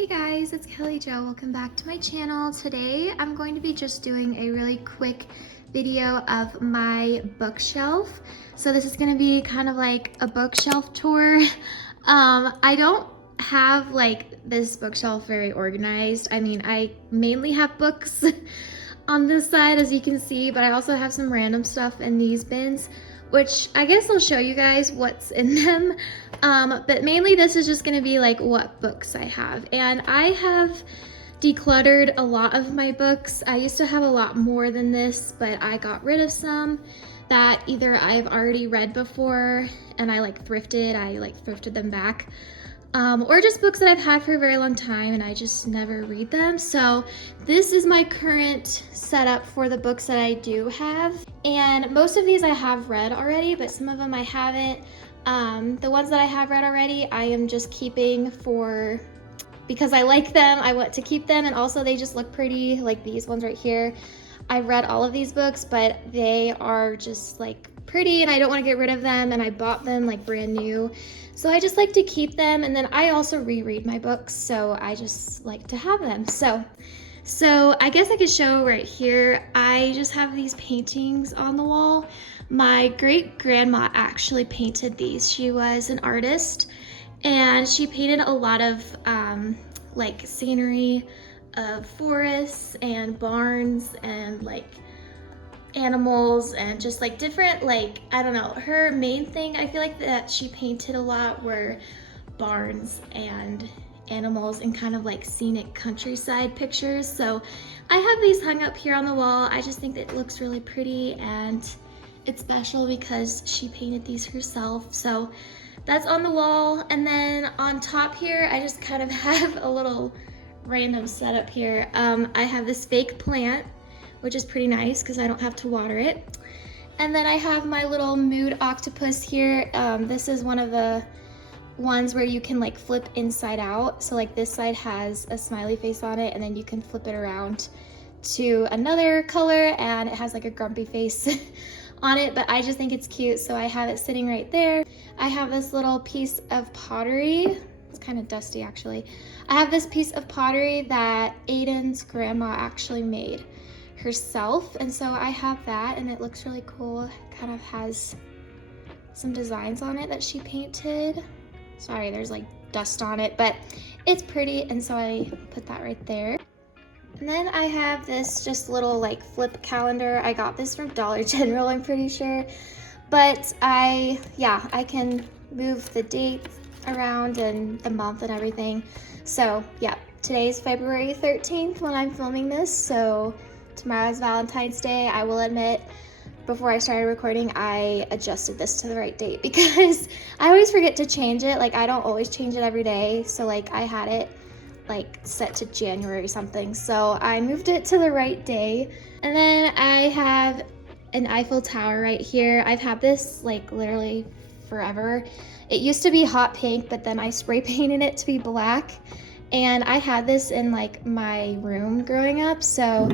Hey guys, it's Kelly Jo. Welcome back to my channel. Today I'm going to be just doing a really quick video of my bookshelf. So this is going to be kind of like a bookshelf tour. I don't have like this bookshelf very organized. I mean, I mainly have books on this side, as you can see, but I also have some random stuff in these bins, which I guess I'll show you guys what's in them. But mainly this is just gonna be like what books I have. And I have decluttered a lot of my books. I used to have a lot more than this, but I got rid of some that either I've already read before and I thrifted them back. Or just books that I've had for a very long time and I just never read them. So this is my current setup for the books that I do have. And most of these I have read already, but some of them I haven't. The ones that I have read already, I am just keeping because I like them, I want to keep them, and also they just look pretty, like these ones right here. I've read all of these books, but they are just like pretty and I don't want to get rid of them, and I bought them like brand new. So I just like to keep them, and then I also reread my books, so I just like to have them. So I guess I could show right here, I just have these paintings on the wall. My great grandma actually painted these. She was an artist and she painted a lot of like scenery of forests and barns and like animals and just like different, like, I don't know, her main thing I feel like that she painted a lot were barns and animals and kind of like scenic countryside pictures. So I have these hung up here on the wall. I just think that it looks really pretty and it's special because she painted these herself. So that's on the wall. And then on top here, I just kind of have a little random setup here. I have this fake plant, which is pretty nice because I don't have to water it. And then I have my little mood octopus here. This is one of the ones where you can like flip inside out. So like this side has a smiley face on it and then you can flip it around to another color and it has like a grumpy face on it, but I just think it's cute, so I have it sitting right there. I have this little piece of pottery. It's kind of dusty actually. I have this piece of pottery that Aiden's grandma actually made herself, and so I have that and it looks really cool. It kind of has some designs on it that she painted. Sorry, there's like dust on it, but it's pretty, and so I put that right there. And then I have this just little like flip calendar. I got this from Dollar General, I'm pretty sure. But I can move the date around and the month and everything. So yeah, today's February 13th when I'm filming this. So tomorrow's Valentine's Day. I will admit, before I started recording, I adjusted this to the right date because I always forget to change it. Like I don't always change it every day. So like I had it like set to January or something, so I moved it to the right day. And then I have an Eiffel Tower right here. I've had this like literally forever. It used to be hot pink, but then I spray painted it to be black, and I had this in like my room growing up, so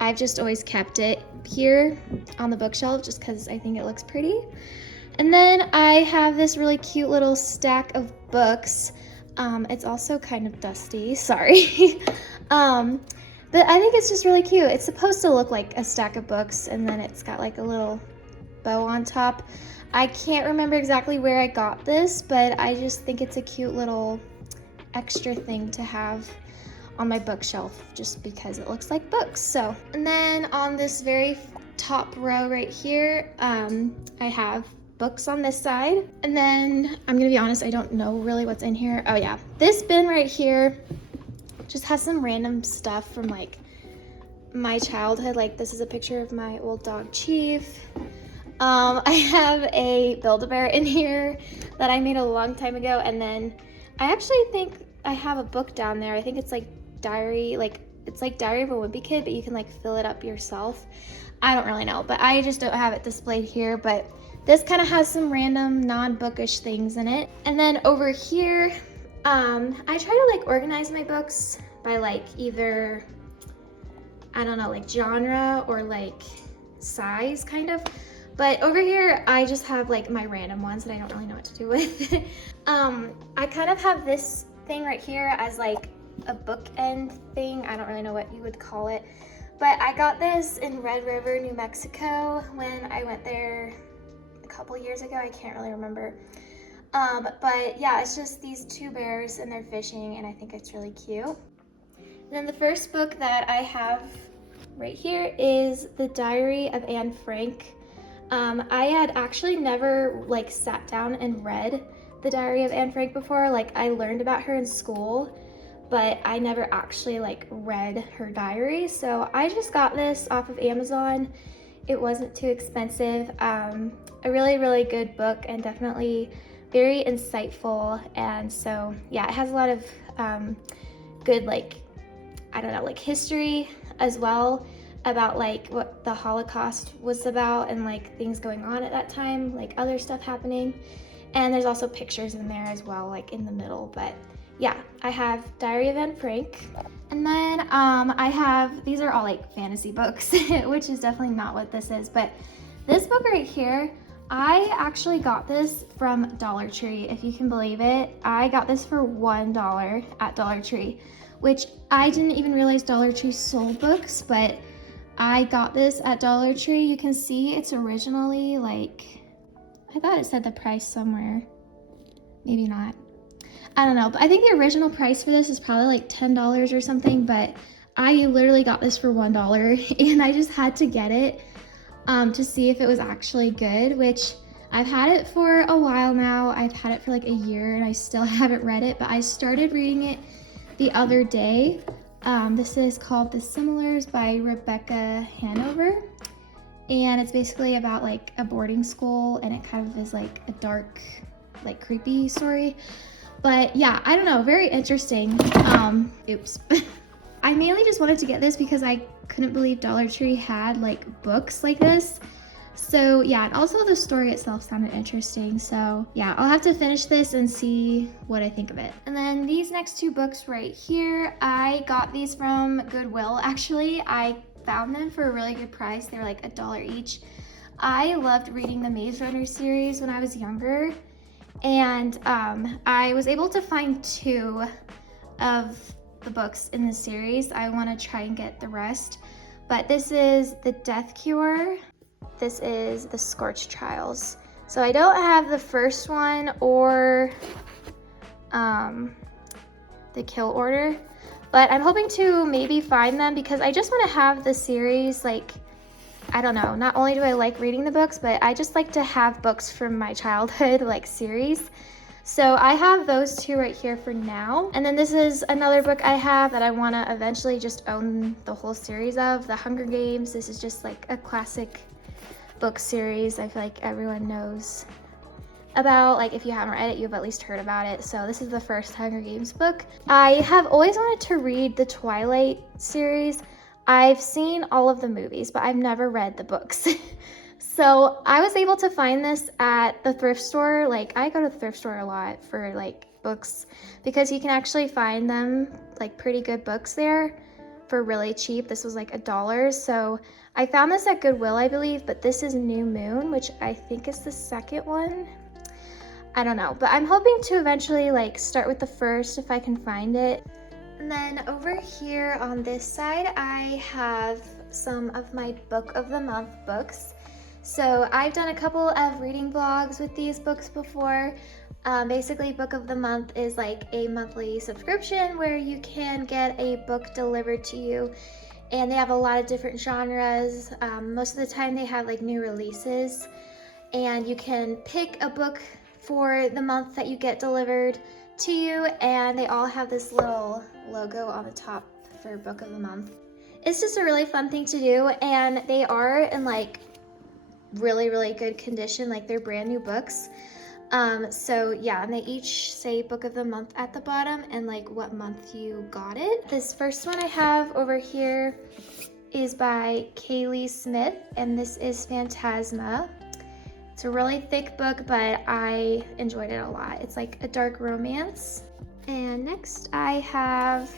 I've just always kept it here on the bookshelf just because I think it looks pretty. And then I have this really cute little stack of books. It's also kind of dusty, sorry. But I think it's just really cute. It's supposed to look like a stack of books, and then it's got like a little bow on top. I can't remember exactly where I got this, but I just think it's a cute little extra thing to have on my bookshelf just because it looks like books. So, and then on this very top row right here, I have books on this side. And then I'm gonna be honest, I don't know really what's in here. Oh yeah, this bin right here just has some random stuff from like my childhood. Like this is a picture of my old dog Chief. I have a Build-A-Bear in here that I made a long time ago, and then I actually think I have a book down there. I think it's like Diary of a Wimpy Kid, but you can like fill it up yourself. I don't really know, but I just don't have it displayed here. But this kind of has some random non-bookish things in it. And then over here, I try to like organize my books by like either, I don't know, like genre or like size kind of. But over here, I just have like my random ones that I don't really know what to do with. I kind of have this thing right here as like a bookend thing. I don't really know what you would call it. But I got this in Red River, New Mexico when I went there a couple years ago. I can't really remember. But yeah, it's just these two bears and they're fishing, and I think it's really cute. And then the first book that I have right here is The Diary of Anne Frank. I had actually never like sat down and read The Diary of Anne Frank before. Like, I learned about her in school, but I never actually like read her diary. So I just got this off of Amazon. It wasn't too expensive. A really, really good book, and definitely very insightful. And so yeah, it has a lot of good, like, I don't know, like history as well, about like what the Holocaust was about and like things going on at that time, like other stuff happening. And there's also pictures in there as well, like in the middle. But yeah, I have Diary of Anne Frank. And then I have, these are all like fantasy books, which is definitely not what this is. But this book right here, I actually got this from Dollar Tree, if you can believe it. I got this for $1 at Dollar Tree, which I didn't even realize Dollar Tree sold books, but I got this at Dollar Tree. You can see it's originally like, I thought it said the price somewhere. Maybe not. I don't know, but I think the original price for this is probably like $10 or something, but I literally got this for $1 and I just had to get it to see if it was actually good, which I've had it for a while now. I've had it for like a year and I still haven't read it, but I started reading it the other day. This is called The Similars by Rebecca Hanover, and it's basically about like a boarding school, and it kind of is like a dark, like creepy story. But yeah, I don't know, very interesting. Oops. I mainly just wanted to get this because I couldn't believe Dollar Tree had like books like this. So yeah, and also the story itself sounded interesting. So yeah, I'll have to finish this and see what I think of it. And then these next two books right here, I got these from Goodwill. Actually, I found them for a really good price. They were like $1 each. I loved reading the Maze Runner series when I was younger. And I was able to find 2 of the books in the series. I want to try and get the rest. But this is The Death Cure. This is The Scorched Trials. So I don't have the first one or The Kill Order, but I'm hoping to maybe find them because I just want to have the series. Like, I don't know, not only do I like reading the books, but I just like to have books from my childhood, like series. So I have those 2 right here for now. And then this is another book I have that I want to eventually just own the whole series of, The Hunger Games. This is just like a classic book series I feel like everyone knows about. Like, if you haven't read it, you've at least heard about it. So this is the first Hunger Games book. I have always wanted to read the Twilight series. I've seen all of the movies, but I've never read the books. So I was able to find this at the thrift store. Like, I go to the thrift store a lot for like books because you can actually find them, like pretty good books there for really cheap. This was like $1. So I found this at Goodwill, I believe, but this is New Moon, which I think is the second one. I don't know, but I'm hoping to eventually like start with the first if I can find it. And then over here on this side, I have some of my Book of the Month books. So I've done a couple of reading vlogs with these books before. Basically, Book of the Month is like a monthly subscription where you can get a book delivered to you, and they have a lot of different genres. Most of the time they have like new releases, and you can pick a book for the month that you get delivered to you, and they all have this little logo on the top for Book of the Month. It's just a really fun thing to do, and they are in like really, really good condition. Like, they're brand new books. So yeah, and they each say Book of the Month at the bottom and like what month you got it. This first one I have over here is by Kelli Smith, and this is Phantasma. It's a really thick book, but I enjoyed it a lot. It's like a dark romance. And next I have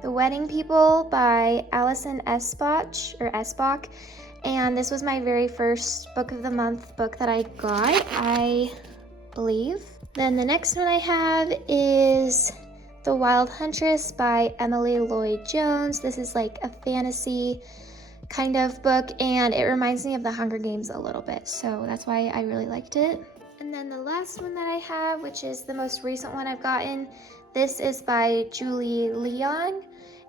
The Wedding People by Alison Espach, and this was my very first Book of the Month book that I got, I believe. Then the next one I have is The Wild Huntress by Emily Lloyd Jones. This is like a fantasy kind of book, and it reminds me of the Hunger Games a little bit, so that's why I really liked it. And then the last one that I have, which is the most recent one I've gotten, this is by Julie Leon,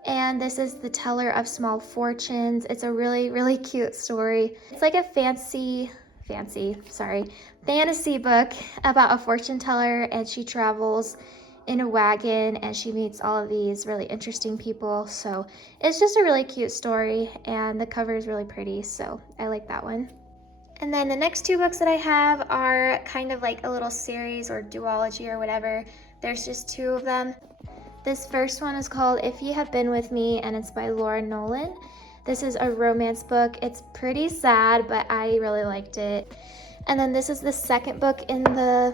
and this is The Teller of Small Fortunes. It's a really, really cute story. It's like a fantasy book about a fortune teller, and she travels in a wagon and she meets all of these really interesting people. So it's just a really cute story, and the cover is really pretty, so I like that one. And then the next two books that I have are kind of like a little series or duology or whatever. There's just two of them. This first one is called If You Have Been With Me, and it's by Laura Nolan. This is a romance book. It's pretty sad, but I really liked it. And then this is the second book in the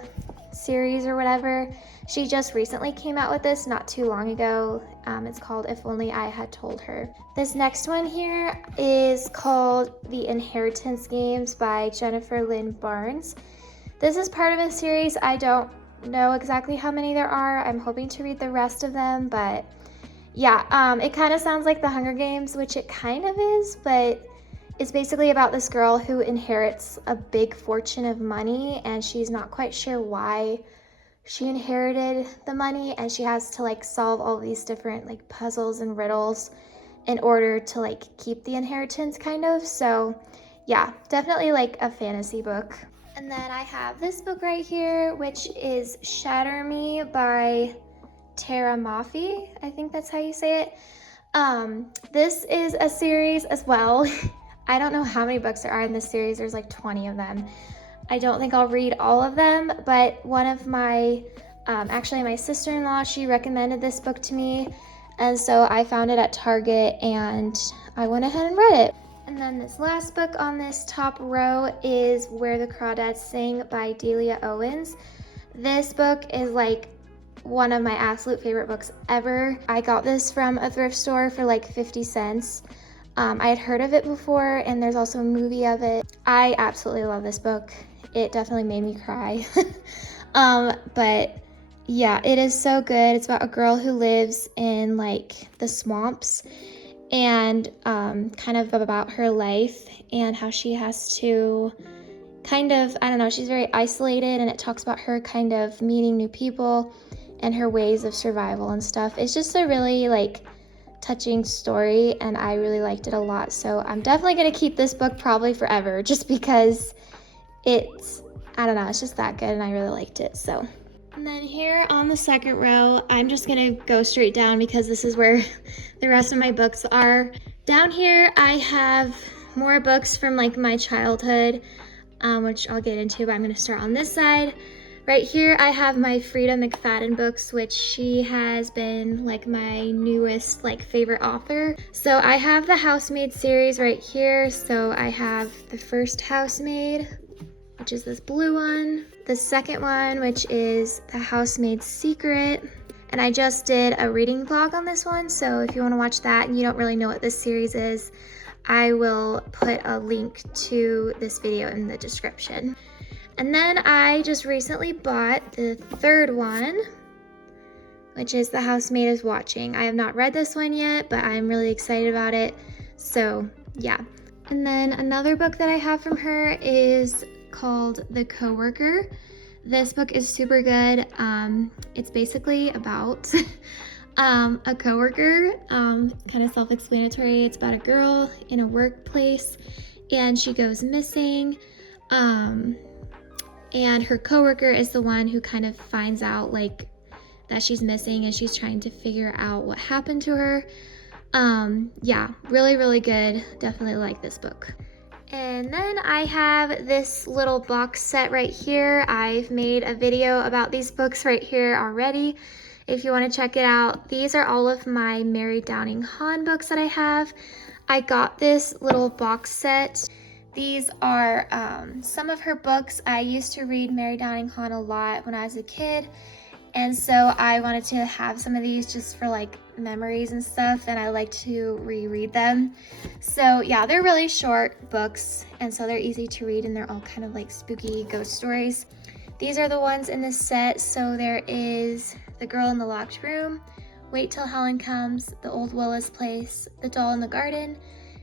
series or whatever. She just recently came out with this not too long ago. It's called If Only I Had Told Her. This next one here is called The Inheritance Games by Jennifer Lynn Barnes. This is part of a series. I don't know exactly how many there are. I'm hoping to read the rest of them, but yeah, it kind of sounds like the Hunger Games, which it kind of is, but it's basically about this girl who inherits a big fortune of money, and she's not quite sure why she inherited the money, and she has to like solve all these different like puzzles and riddles in order to like keep the inheritance kind of. So yeah, definitely like a fantasy book. And then I have this book right here, which is Shatter Me by Tara Mafi. I think that's how you say it. This is a series as well. I don't know how many books there are in this series. There's like 20 of them. I don't think I'll read all of them, but one of my, actually my sister-in-law, she recommended this book to me, and so I found it at Target and I went ahead and read it. And then this last book on this top row is Where the Crawdads Sing by Delia Owens. This book is like one of my absolute favorite books ever. I got this from a thrift store for like 50 cents. I had heard of it before, and there's also a movie of it. I absolutely love this book. It definitely made me cry. But yeah, it is so good. It's about a girl who lives in like the swamps, and kind of about her life and how she has to kind of, I don't know, she's very isolated, and it talks about her kind of meeting new people and her ways of survival and stuff. It's just a really like touching story, and I really liked it a lot. So I'm definitely gonna keep this book probably forever, just because it's, I don't know, it's just that good and I really liked it. So, and then here on the second row, I'm just gonna go straight down because this is where the rest of my books are. Down here I have more books from like my childhood, which I'll get into, but I'm gonna start on this side. Right here I have my Frida McFadden books, which she has been like my newest like favorite author. So I have the Housemaid series right here. So I have the first Housemaid, which is this blue one. The second one, which is The Housemaid's Secret. And I just did a reading vlog on this one, so if you want to watch that and you don't really know what this series is, I will put a link to this video in the description. And then I just recently bought the third one, which is The Housemaid is Watching. I have not read this one yet, but I'm really excited about it. So yeah. And then another book that I have from her is called The Coworker. This book is super good. It's basically about a coworker, kind of self-explanatory. It's about a girl in a workplace, and she goes missing. And her coworker is the one who kind of finds out like that she's missing, and she's trying to figure out what happened to her. Yeah, really, really good. Definitely like this book. And then I have this little box set right here. I've made a video about these books right here already, if you want to check it out. These are all of my Mary Downing Hahn books that I have. I got this little box set. These are some of her books. I used to read Mary Downing Hahn a lot when I was a kid, and so I wanted to have some of these just for like memories and stuff, and I like to reread them. So yeah, they're really short books, and so they're easy to read, and they're all kind of like spooky ghost stories. These are the ones in this set. So there is The Girl in the Locked Room, Wait Till Helen Comes, The Old Willis Place, The Doll in the Garden,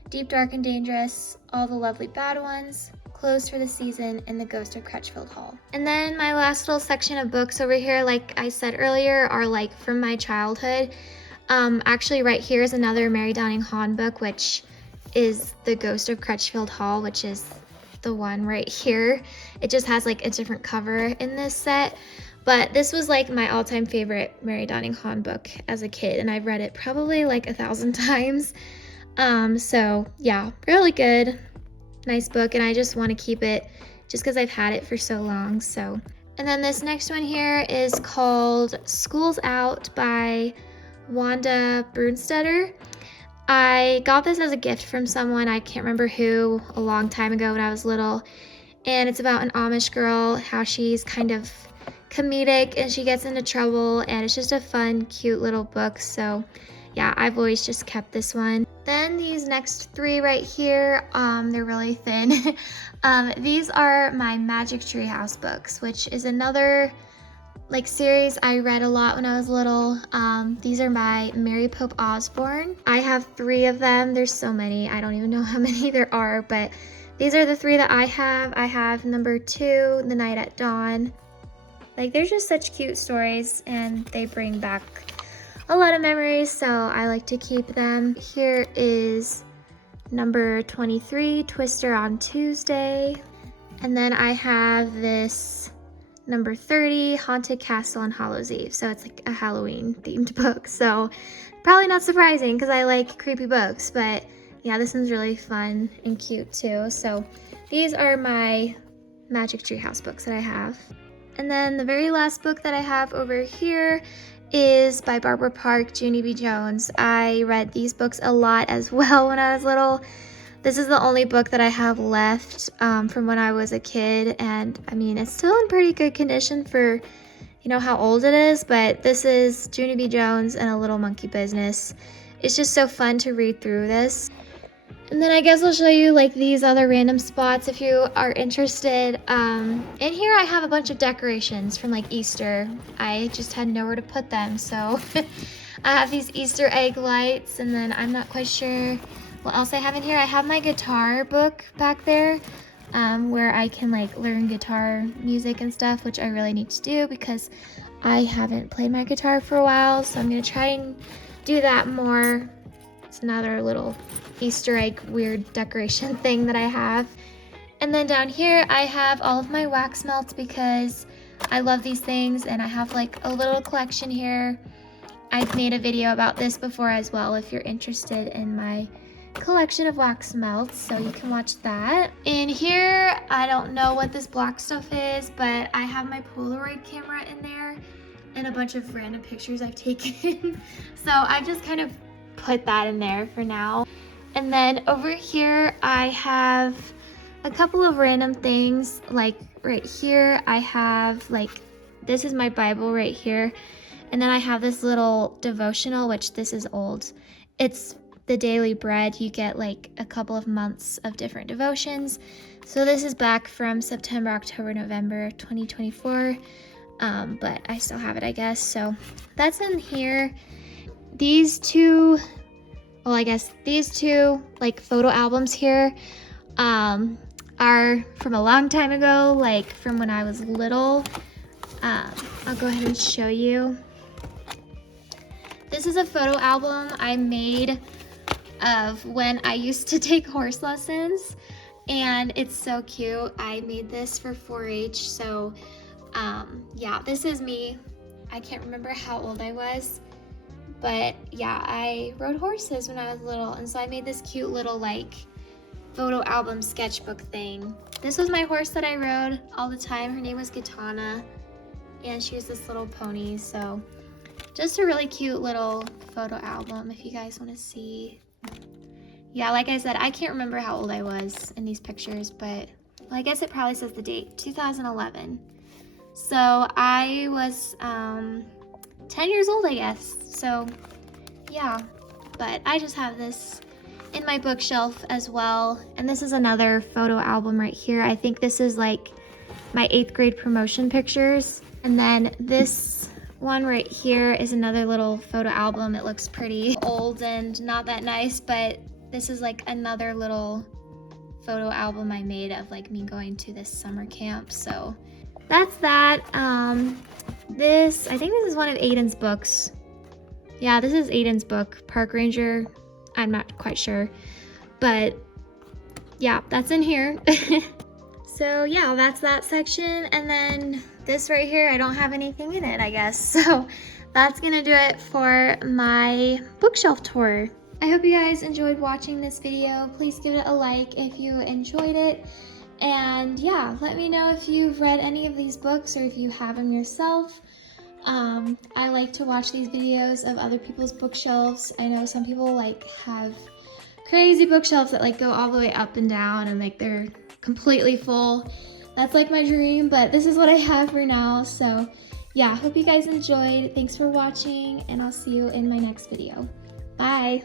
Deep, Dark, and Dangerous, All the Lovely Bad Ones, Closed for the Season, and The Ghost of Crutchfield Hall. And then my last little section of books over here, like I said earlier, are like from my childhood. Actually right here is another Mary Downing Hahn book, which is The Ghost of Crutchfield Hall, which is the one right here. It just has like a different cover in this set. But this was like my all-time favorite Mary Downing Hahn book as a kid, and I've read it probably like 1,000 times. So yeah, really good, nice book, and I just want to keep it just because I've had it for so long. So, and then this next one here is called School's Out by Wanda Brunstetter. I got this as a gift from someone, I can't remember who, a long time ago when I was little, and it's about an Amish girl, how she's kind of comedic and she gets into trouble, and it's just a fun, cute little book. So yeah, I've always just kept this one. Then these next three right here, they're really thin. These are my Magic Tree House books, which is another like series I read a lot when I was little. These are my Mary Pope Osborne. I have 3 of them. There's so many, I don't even know how many there are, but these are the 3 that I have. I have number 2, The Night at Dawn. Like, they're just such cute stories, and they bring back a lot of memories, so I like to keep them. Here is number 23, Twister on Tuesday. And then I have this number 30, Haunted Castle on Hallows Eve. So it's like a Halloween themed book. So probably not surprising because I like creepy books, but yeah, this one's really fun and cute too. So these are my Magic Tree House books that I have. And then the very last book that I have over here is by Barbara Park, Junie B. Jones. I read these books a lot as well when I was little. This is the only book that I have left from when I was a kid, and I mean, it's still in pretty good condition for, you know, how old it is, but this is Junie B. Jones and A Little Monkey Business. It's just so fun to read through this. And then I guess I'll show you like these other random spots if you are interested. In here I have a bunch of decorations from like Easter. I just had nowhere to put them, so I have these Easter egg lights, and then I'm not quite sure what else I have in here. I have my guitar book back there where I can like learn guitar music and stuff, which I really need to do because I haven't played my guitar for a while, so I'm gonna try and do that more. It's another little Easter egg weird decoration thing that I have. And then down here I have all of my wax melts because I love these things, and I have like a little collection here. I've made a video about this before as well if you're interested in my collection of wax melts, so you can watch that. In here, I don't know what this black stuff is, but I have my Polaroid camera in there and a bunch of random pictures I've taken. So I've just kind of put that in there for now. And then over here I have a couple of random things. Like right here I have like, this is my Bible right here, and then I have this little devotional, which this is old. It's the Daily Bread. You get like a couple of months of different devotions. So this is back from September, October, November 2024, but I still have it, I guess. So that's in here. These two, well, I guess these two like photo albums here are from a long time ago, like from when I was little. I'll go ahead and show you. This is a photo album I made of when I used to take horse lessons, and it's so cute. I made this for 4-H, so yeah, this is me. I can't remember how old I was, but yeah, I rode horses when I was little, and so I made this cute little like photo album sketchbook thing. This was my horse that I rode all the time. Her name was Gitana, and she was this little pony. So just a really cute little photo album if you guys want to see. Yeah, like I said, I can't remember how old I was in these pictures, but well, I guess it probably says the date, 2011. So I was 10 years old, I guess. So yeah, but I just have this in my bookshelf as well. And this is another photo album right here. I think this is like my 8th grade promotion pictures. And then this one right here is another little photo album. It looks pretty old and not that nice, but this is like another little photo album I made of like me going to this summer camp. So that's that. This, I think this is one of Aiden's books. Yeah, this is Aiden's book, Park Ranger. I'm not quite sure, but yeah, that's in here. So yeah, that's that section. And then this right here, I don't have anything in it, I guess. So that's gonna do it for my bookshelf tour. I hope you guys enjoyed watching this video. Please give it a like if you enjoyed it. And yeah, let me know if you've read any of these books or if you have them yourself. I like to watch these videos of other people's bookshelves. I know some people like have crazy bookshelves that like go all the way up and down and like they're completely full. That's like my dream, but this is what I have for now. So yeah, hope you guys enjoyed. Thanks for watching, and I'll see you in my next video. Bye.